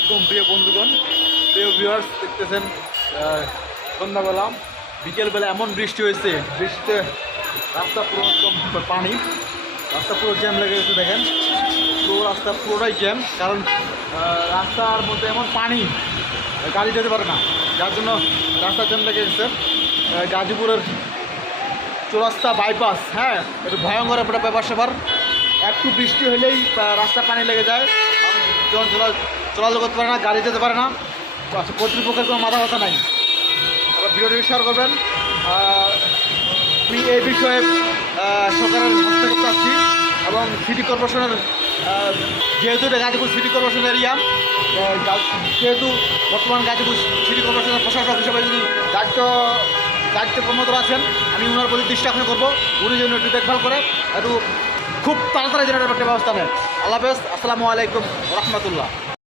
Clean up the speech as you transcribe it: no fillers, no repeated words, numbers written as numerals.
আলাইকুম প্রিয় বন্ধুগণ, প্রিয় ভিউয়ার্স। দেখতেছেন সন্ধ্যাবেলা বিকেলবেলা এমন বৃষ্টি হয়েছে, বৃষ্টিতে রাস্তা পুরো একদম পানি, রাস্তা পুরো জ্যাম লেগে গেছে। দেখেন পুরো রাস্তা পুরোটাই জ্যাম, কারণ রাস্তার মধ্যে এমন পানি গাড়ি যেতে পারে না, যার জন্য রাস্তা জ্যাম লেগে গেছে। গাজীপুরের চৌরাস্তা বাইপাস, হ্যাঁ, একটু ভয়ঙ্কর একটা ব্যাপার স্যাপার। একটু বৃষ্টি হলেই রাস্তা পানি লেগে যায়, যখন চলাচল করতে পারে না, গাড়ি যেতে পারে না। কর্তৃপক্ষের কোনো মাথা ব্যথা নাই। আপনারা ভিডিওটি শেয়ার করবেন। এই বিষয়ে সরকারের হস্তক্ষেপ চাচ্ছি, এবং সিটি কর্পোরেশনের, যেহেতু এটা গাজীপুর সিটি কর্পোরেশন এরিয়া, যেহেতু বর্তমান গাজীপুর সিটি কর্পোরেশনের প্রশাসক হিসেবে যিনি দায়িত্বে কর্মরত আছেন, আমি ওনার প্রতি দৃষ্টি আকর্ষণ করবো। উনি যেন একটু দেখভাল করে, একটু খুব তাড়াতাড়ি যেন একটা ব্যবস্থা নেন। আল্লাহ হাফেজ, আসসালামু আলাইকুম রহমতুল্লাহ।